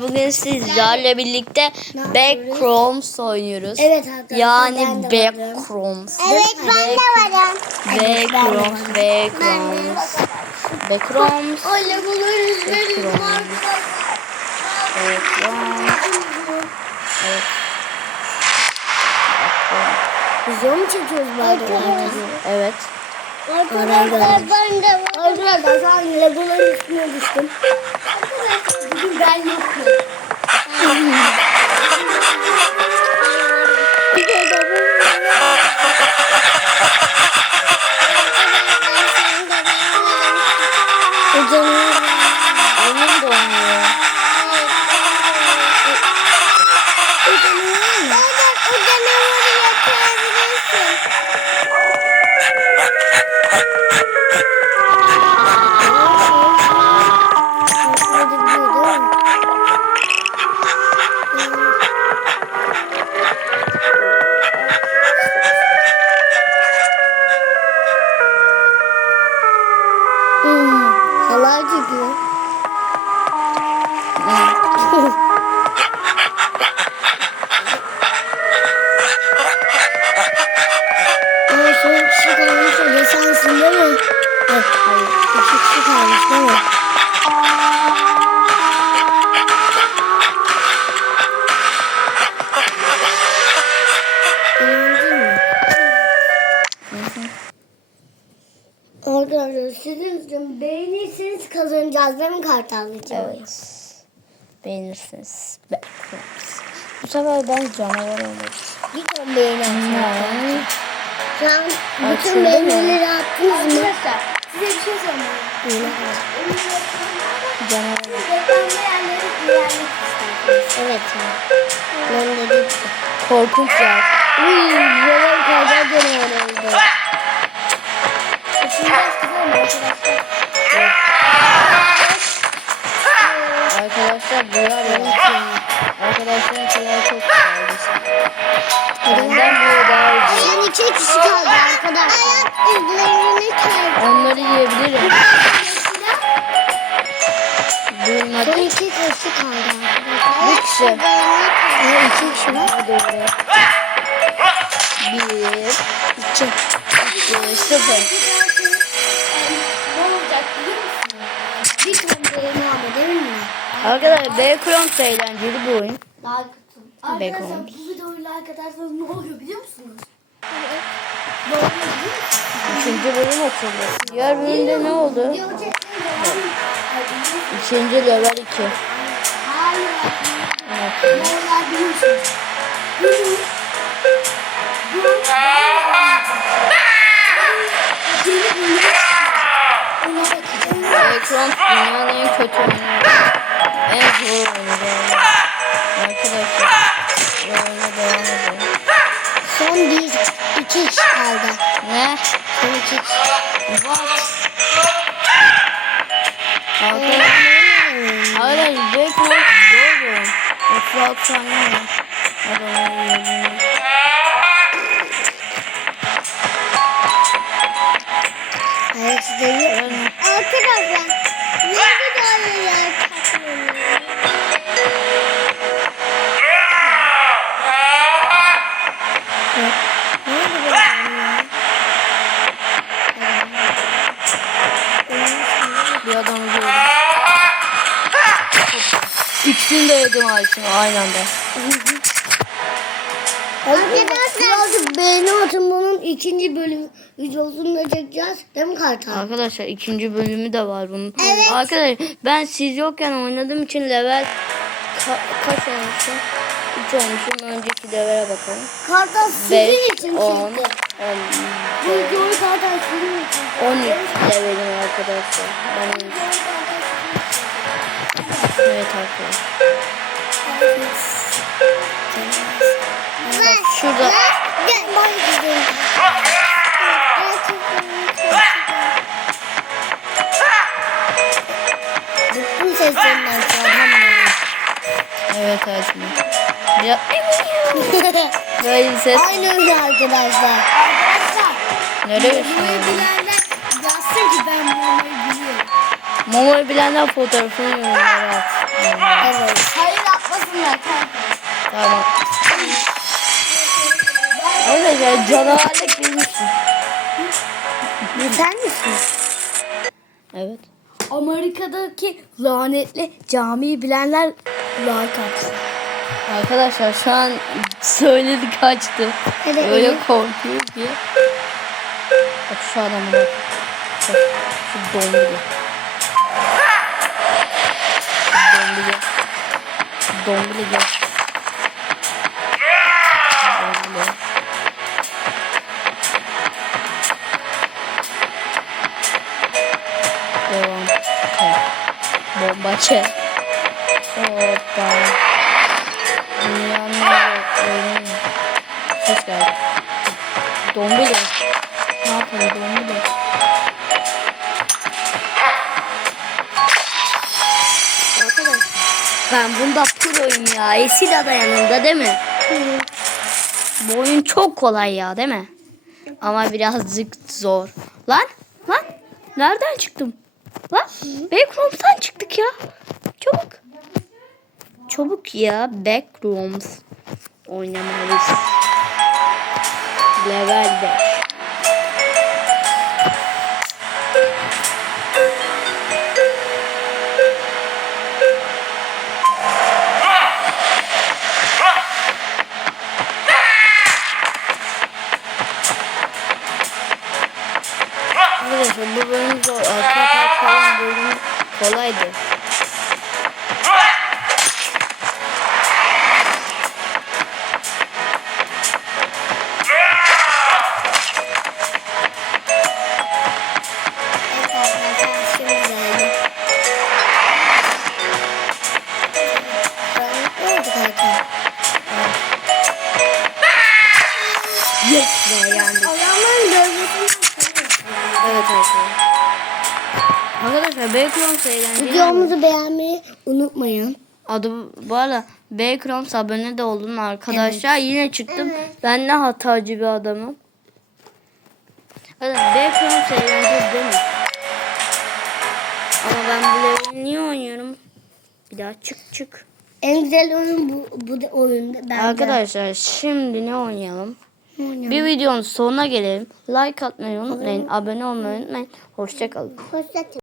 Bugün sizlerle birlikte Backrooms oynuyoruz. Evet arkadaşlar, Yani. Backrooms. Evet ben de varım. Backrooms, Backrooms. Backrooms. Öyle buluruz. Backrooms. Backrooms. Evet. Video mu çekiyoruz arada? Evet. Arkadaşlar ben de varım. Arkadaşlar Legoların üstüne düştüm. Gidiyor. Ama son kişi kalmış o da sensin değil mi? Evet, hayır. İki kişi kalmış değil mi? Beğenirseniz kazanacağız. Benim kartallayacağım. Evet. Beğenirsiniz. Backrooms. Bu sefer ben canavar olurum. Lütfen beğeni atın. Şu an bütün beğenileri attınız mı? Arkadaşlar size bir şey söyleyeyim. Canavar Reklamda yerleri isterseniz. Evet. Ben de dedim. Korkunç ya. Uy, yalan kayda canavar oldu. Arkadaşlar. İzlerini çek. Onları yiyebilirim. Son Duymadım. iki kişi kaldı arkadaşlar. Bir kişi. Ha, iki kişi var. Oraya. Bir, iki, üç, sıfır. Ne olacak biliyor musunuz? Bir tane beğeni ama değil mi? Arkadaşlar Backrooms da eğlenceli bir oyun. Kötü. Arkadaşlar bu videoyu like atarsanız ne oluyor biliyor musunuz? Ne oluyor biliyor musunuz? Üçüncü bölüm açıldı. Diğer bölümde ne oldu? İkinci level 2. Hayır. Evet. Backrooms dünyanın en kötü oyunu. Kaldı. Ne? Kişi. What? Hayır, zor bir oyun. 36 saniye var. Evet size bir Ölme. Arkadaşlar. İkisini de yedim Ayşe aynı anda. Arkadaşlar beğeni atın bunun ikinci bölüm videosunu da çekeceğiz. Değil mi Kartal? Arkadaşlar ikinci bölümü de var bunun. Arkadaşlar ben siz yokken oynadığım için level ka- kaç olmuşum? 3 olmuşum. Önceki levele bakalım. Kartal sizin 5, için 10, çekti. 10, Bu videoyu Kartal sizin için. 13 levelim arkadaşlar. Ben 13. Evet arkadaşlar. Bak şurada Bıktım seslerinden hamleleri. Evet Ayşe. Ya böyle bir ses. Aynı öyle arkadaşlar. Arkadaşlar. Nereye bilenler yazsın ki ben bunu Momo'yu bilenler fotoğrafını yorumlara at. Evet. Hayır atmasınlar kanka. Tamam. Arkadaşlar canavarlık bilmişsin. Sen misin? Evet. Amerika'daki lanetli camiyi bilenler like atsın. Arkadaşlar şu an söyledi kaçtı. Hadi Öyle korkuyor ki. Bak şu adamı bak. Bak şu dombili. Dombili. Dombili gel. Dombili. Devam. Okay. Bombaçı. Hoppa. Dünyanın oyunu. Ses geldi. Dombili. Ben bunda proyum ya. Esila da yanında değil mi? Bu oyun çok kolay ya değil mi? Ama birazcık zor. Lan lan nereden çıktım? Lan Backrooms'tan çıktık ya. Çabuk. Çabuk ya Backrooms oynamalıyız. Level 5. Eğlenceli. Videomuzu beğenmeyi unutmayın. Adı bu arada Backrooms abone de olun arkadaşlar. Yine çıktım. Ben ne hatacı bir adamım. Evet Backrooms eğlenceli değil mi? Ama ben bu leveli niye oynuyorum? Bir daha çık çık. En güzel oyun bu, bu da oyunda. bence. Arkadaşlar şimdi ne oynayalım? Oynayalım. Bir videonun sonuna gelelim. Like atmayı unutmayın. Abone olmayı unutmayın. Hoşçakalın. Hoşçakalın.